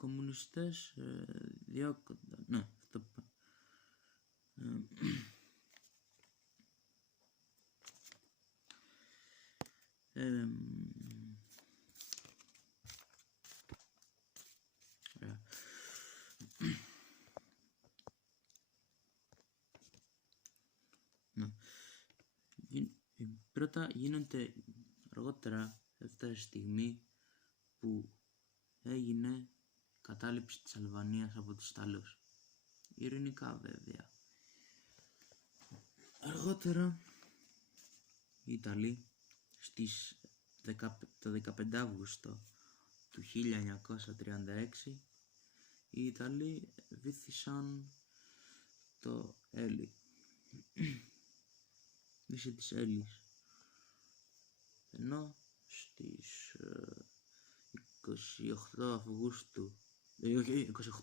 κομμουνιστές διώκονταν. Ναι, αυτό που πρώτα γίνονται αργότερα, έφτασε η στιγμή που έγινε κατάληψη της Αλβανίας από τους Ιταλούς. Ειρηνικά βέβαια. Αργότερα οι Ιταλοί το 15 Αύγουστο του 1936 οι Ιταλοί βύθισαν το Έλλη. Βύση της Έλλης. Ενώ στις 28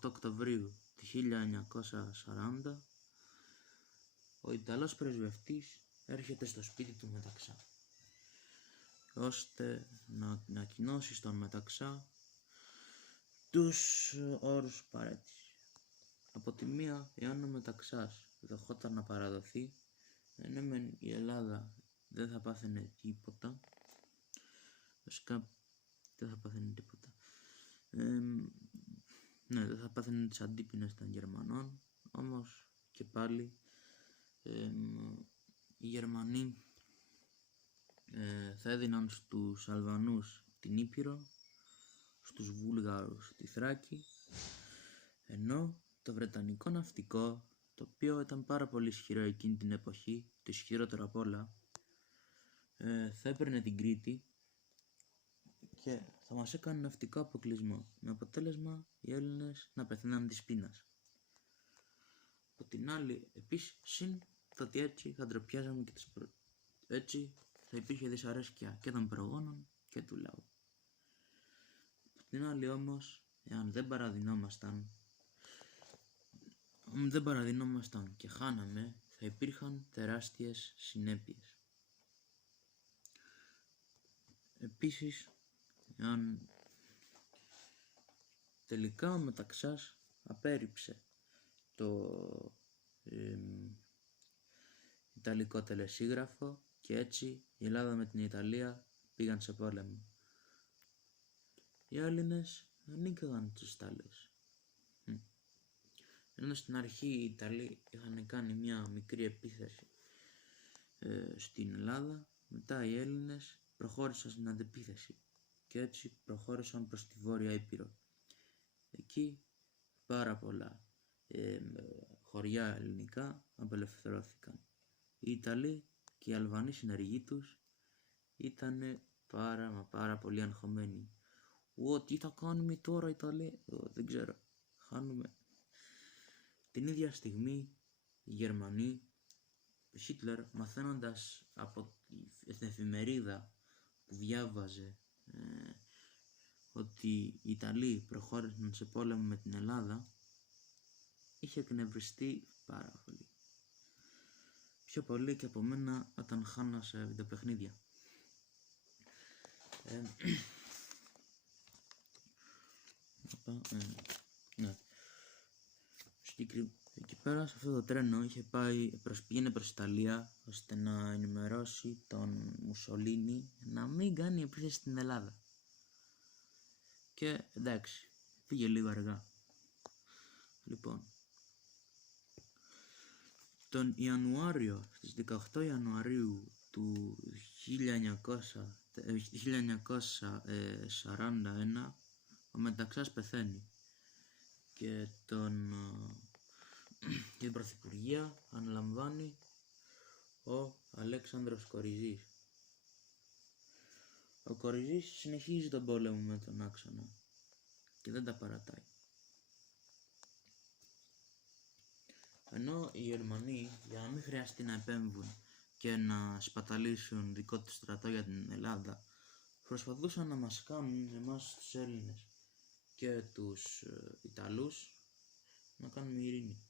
Οκτωβρίου του 1940 ο Ιταλός πρεσβευτής έρχεται στο σπίτι του Μεταξά ώστε να ανακοινώσει στον Μεταξά τους όρους παραίτησης. Από τη μία, εάν ο Μεταξάς δεχόταν να παραδοθεί, ενώ η Ελλάδα δεν θα πάθαινε τίποτα, βασικά δεν θα πάθαινε τίποτα, δεν θα πάθαινε τις αντίπινες των Γερμανών, όμως και πάλι οι Γερμανοί θα έδιναν στους Αλβανούς την Ήπειρο, στους Βούλγαρους τη Θράκη, ενώ το Βρετανικό ναυτικό, το οποίο ήταν πάρα πολύ ισχυρό εκείνη την εποχή, το ισχυρότερο απ' όλα, θα έπαιρνε την Κρήτη και θα μας έκανε ναυτικό αποκλεισμό, με αποτέλεσμα οι Έλληνες να πεθαίναν της πείνας. Από την άλλη, επίσης, συν το ότι έτσι θα ντροπιάζαμε και έτσι θα υπήρχε δυσαρέσκεια και των προγόνων και του λαού. Από την άλλη όμως, εάν δεν παραδεινόμασταν και χάναμε, θα υπήρχαν τεράστιες συνέπειες. Επίσης, εάν τελικά ο Μεταξάς απέρριψε το Ιταλικό τελεσίγραφο και έτσι η Ελλάδα με την Ιταλία πήγαν σε πόλεμο. Οι Έλληνες ανήκαν τους Ιταλούς. Ενώ στην αρχή οι Ιταλοί είχαν κάνει μια μικρή επίθεση στην Ελλάδα, μετά οι Έλληνες προχώρησαν στην αντεπίθεση και έτσι προχώρησαν προς τη Βόρεια Ήπειρο. Εκεί πάρα πολλά χωριά ελληνικά απελευθερώθηκαν. Οι Ιταλοί και οι Αλβανοί συνεργοί τους ήταν πάρα πολύ αγχωμένοι. Τι θα κάνουμε τώρα Ιταλοί, δεν ξέρω, χάνουμε. Την ίδια στιγμή οι Γερμανοί, ο Χίτλερ, μαθαίνοντας από την εφημερίδα που διάβαζε ότι οι Ιταλοί προχώρησαν σε πόλεμο με την Ελλάδα, είχε εκνευριστεί πάρα πολύ. Πιο πολύ και από μένα όταν χάνασα βιντεοπαιχνίδια. Εκεί πέρα σε αυτό το τρένο πήγαινε προς Ιταλία ώστε να ενημερώσει τον Μουσολίνι να μην κάνει επίθεση στην Ελλάδα. Και εντάξει, πήγε λίγο αργά. Λοιπόν, τον Ιανουάριο, στις 18 Ιανουαρίου του 1941 ο Μεταξάς πεθαίνει και την πρωθυπουργία αναλαμβάνει ο Αλέξανδρος Κορυζής. Ο Κορυζής συνεχίζει τον πόλεμο με τον Άξονα και δεν τα παρατάει. Ενώ οι Γερμανοί, για να μην χρειαστεί να επέμβουν και να σπαταλήσουν δικό τους στρατό για την Ελλάδα, προσπαθούσαν να μας κάνουν εμάς τους Έλληνες και τους Ιταλούς να κάνουμε ειρήνη,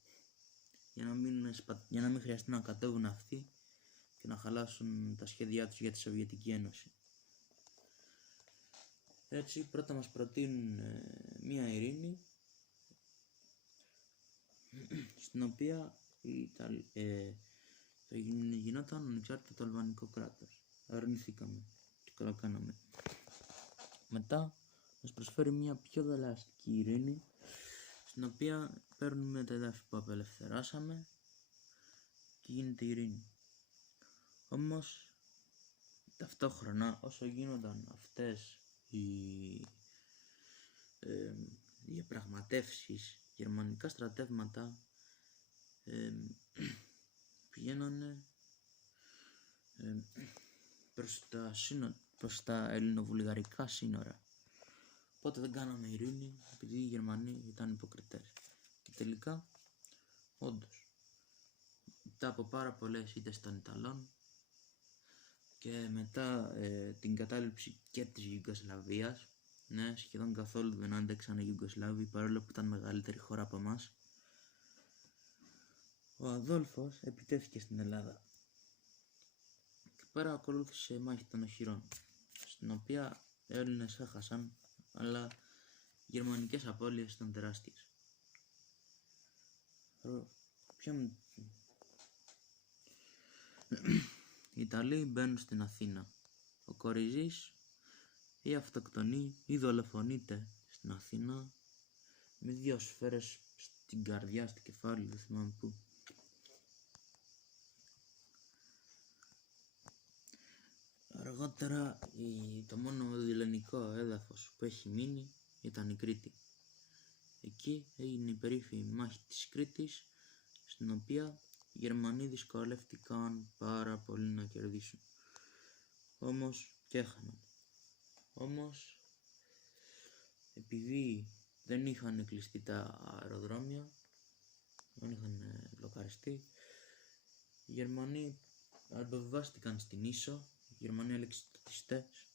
για να μην χρειαστεί να κατέβουν αυτοί και να χαλάσουν τα σχέδιά τους για τη Σοβιετική Ένωση. Έτσι πρώτα μας προτείνουν μια ειρήνη στην οποία θα γινόταν ανεξάρτητο το αλβανικό κράτος. Αρνηθήκαμε και καλά κάναμε. Μετά μας προσφέρει μια πιο δελαστική ειρήνη, στην οποία παίρνουμε τα εδάφη που απελευθερώσαμε και γίνεται ειρήνη. Όμως ταυτόχρονα όσο γίνονταν αυτές οι διαπραγματεύσεις, γερμανικά στρατεύματα πηγαίνανε προς τα ελληνοβουλγαρικά σύνορα. Οπότε δεν κάναμε ειρήνη επειδή οι Γερμανοί ήταν υποκριτές. Και τελικά, όντως, μετά από πάρα πολλές ήττες των Ιταλών και μετά την κατάληψη και της Ιουγκοσλαβίας, ναι, σχεδόν καθόλου δεν άντεξαν οι Ιουγκοσλάβοι παρόλο που ήταν μεγαλύτερη χώρα από εμάς, ο Αδόλφος επιτέθηκε στην Ελλάδα και πέρα ακολούθησε μάχη των οχυρών, στην οποία οι Έλληνες έχασαν, αλλά οι γερμανικές απώλειες ήταν τεράστιες. Οι Ιταλοί μπαίνουν στην Αθήνα. Ο Κοριζής ή αυτοκτονεί ή δολοφονείται στην Αθήνα με 2 σφαίρες στην καρδιά, στο κεφάλι, δεν θυμάμαι πού. Αργότερα το μόνο ελληνικό έδαφος που έχει μείνει ήταν η Κρήτη. Εκεί έγινε η περίφημη μάχη της Κρήτης, στην οποία οι Γερμανοί δυσκολεύτηκαν πάρα πολύ να κερδίσουν. Όμως και έχαναν. Όμως επειδή δεν είχαν κλειστεί τα αεροδρόμια, δεν είχαν μπλοκαριστεί, οι Γερμανοί αντοβιβάστηκαν στην Ίσο, οι Γερμανοί αλεξιπτωτιστές,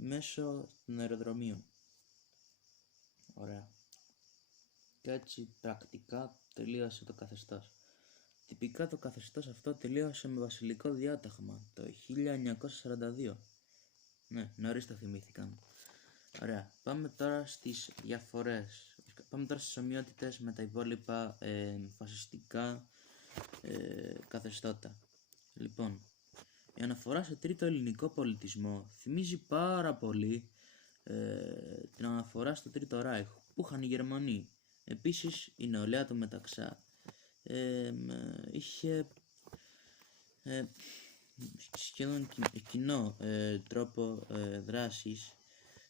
μέσω των αεροδρομίων. Ωραία. Και έτσι πρακτικά τελείωσε το καθεστώς. Τυπικά το καθεστώς αυτό τελείωσε με βασιλικό διάταγμα το 1942. Ναι, νωρίς το θυμήθηκαν. Ωραία. Πάμε τώρα στις διαφορές. Πάμε τώρα στις ομοιότητες με τα υπόλοιπα φασιστικά καθεστώτα. Λοιπόν, η αναφορά σε τρίτο ελληνικό πολιτισμό θυμίζει πάρα πολύ την αναφορά στο Τρίτο Ράιχ που είχαν οι Γερμανοί. Επίσης η νεολαία του Μεταξά είχε σχεδόν κοινό τρόπο δράσης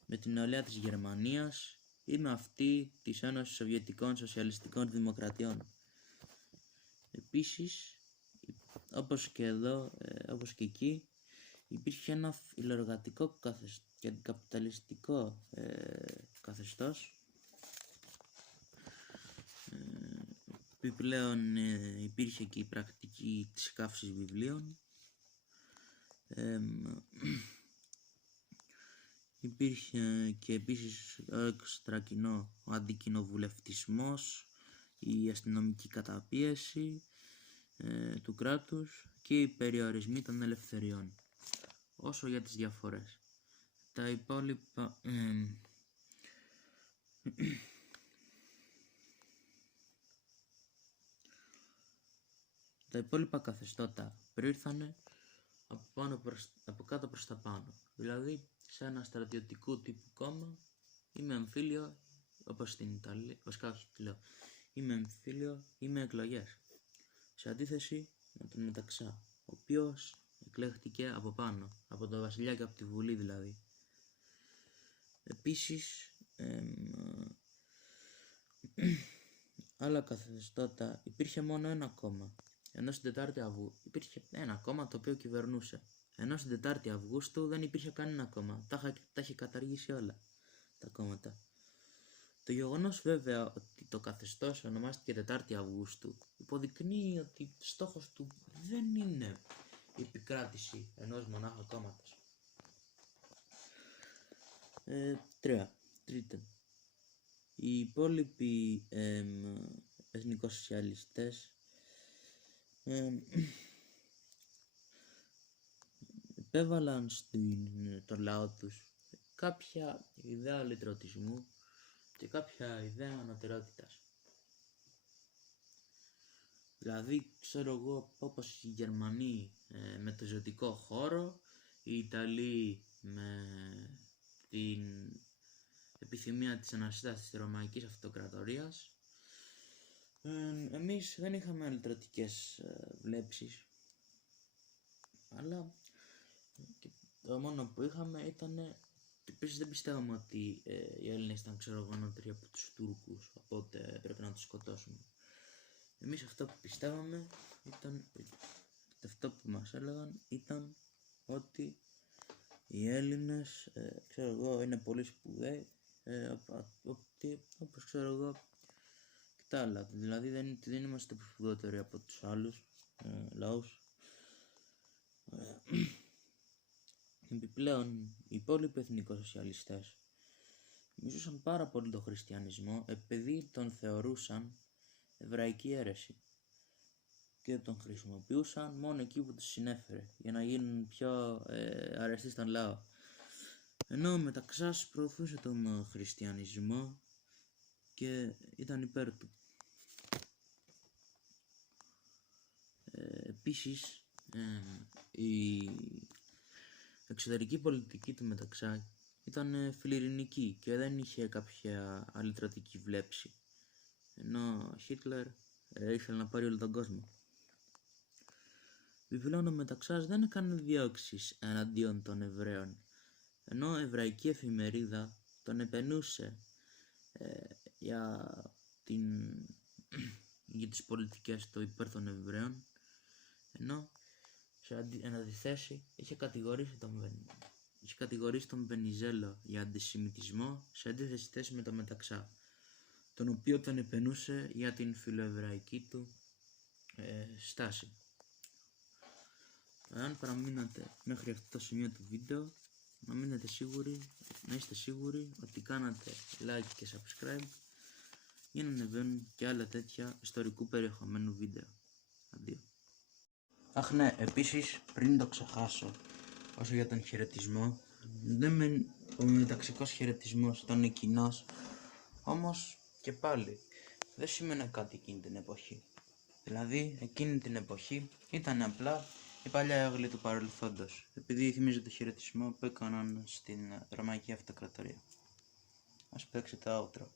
με την νεολαία της Γερμανίας ή με αυτή της Ένωσης Σοβιετικών Σοσιαλιστικών Δημοκρατιών. Επίσης, όπως και εδώ, όπως και εκεί, υπήρχε ένα φιλοεργατικό και αντικαπιταλιστικό καθεστώς. Επιπλέον υπήρχε και η πρακτική της καύσης βιβλίων. Υπήρχε και επίσης έξτρα κοινό ο αντικοινοβουλευτισμός, η αστυνομική καταπίεση του κράτους και οι περιορισμοί των ελευθεριών. Όσο για τις διαφορές, τα υπόλοιπα καθεστώτα προήρθανε από κάτω προς τα πάνω, δηλαδή σε ένα στρατιωτικού τύπου κόμμα ή με εμφύλιο, όπως στην Ιταλία, βασικά όχι τι λέω, ή με εμφύλιο ή με εκλογές, σε αντίθεση με τον Μεταξά, ο οποίος εκλέχτηκε από πάνω, από το βασιλιά και από τη Βουλή δηλαδή. Επίσης, άλλα καθεστώτα υπήρχε μόνο ένα κόμμα, ενώ στην 4η Αυγούστου υπήρχε ένα κόμμα το οποίο κυβερνούσε, ενώ στην 4η Αυγούστου δεν υπήρχε κανένα κόμμα, τα είχε καταργήσει όλα τα κόμματα. Το γεγονός βέβαια ότι το καθεστώς ονομάστηκε 4η Αυγούστου υποδεικνύει ότι στόχος του δεν είναι η επικράτηση ενός μονάχα κόμματος. Τρίτον, οι υπόλοιποι εθνικοσοσιαλιστές επέβαλαν στο λαό τους κάποια ιδέα λυτρωτισμού και κάποια ιδέα ανωτερότητας. Δηλαδή, ξέρω εγώ, όπως οι Γερμανοί με το ζωτικό χώρο, οι Ιταλοί με την επιθυμία της αναστάσης της Ρωμαϊκής Αυτοκρατορίας, εμείς δεν είχαμε αλλητρωτικές βλέψεις, αλλά το μόνο που είχαμε ήταν, επίσης δεν πιστεύαμε ότι οι Έλληνες ήταν, ξέρω εγώ, ανώτεροι από τους Τούρκους, οπότε πρέπει να τους σκοτώσουμε. Εμείς αυτό που πιστεύαμε ήταν, αυτό που μας έλεγαν ήταν ότι οι Έλληνες, ξέρω εγώ, είναι πολύ σπουδαίοι, όπως ξέρω εγώ και τα άλλα. Δηλαδή δεν είμαστε σπουδότεροι από τους άλλους λαούς. Επιπλέον, οι υπόλοιποι εθνικοσοσιαλιστές μισούσαν πάρα πολύ τον χριστιανισμό επειδή τον θεωρούσαν εβραϊκή αίρεση και τον χρησιμοποιούσαν μόνο εκεί που τους συνέφερε για να γίνουν πιο αρεστοί στον λαό. Ενώ ο Μεταξάς προωθούσε τον χριστιανισμό και ήταν υπέρ του. Επίσης, η εξωτερική πολιτική του Μεταξά ήταν φιλιρηνική και δεν είχε κάποια αλλητρωτική βλέψη, ενώ ο Χίτλερ ήθελε να πάρει όλο τον κόσμο. Επιπλέον, ο Μεταξάς δεν έκανε διώξεις εναντίον των Εβραίων, ενώ η εβραϊκή εφημερίδα τον επενούσε για τις πολιτικές του υπέρ των Εβραίων, ενώ εν αντιθέσει είχε κατηγορήσει τον Βενιζέλο για αντισημιτισμό σε αντίθεση θέση με τον Μεταξά, τον οποίο τον επενούσε για την φιλοεβραϊκή του στάση. Αν παραμείνατε μέχρι αυτό το σημείο του βίντεο, να είστε σίγουροι ότι κάνατε like και subscribe για να ανεβαίνουν και άλλα τέτοια ιστορικού περιεχομένου βίντεο. Αντίο. Αχ ναι, επίσης πριν το ξεχάσω, όσο για τον χαιρετισμό, ο μεταξικός χαιρετισμός ήταν κοινός, όμως και πάλι δεν σήμαινε κάτι εκείνη την εποχή. Δηλαδή εκείνη την εποχή ήταν απλά η παλιά έγλη του παρελθόντος, επειδή θυμίζει το χαιρετισμό που έκαναν στην Ρωμαϊκή Αυτοκρατορία. Ας παίξει το outro.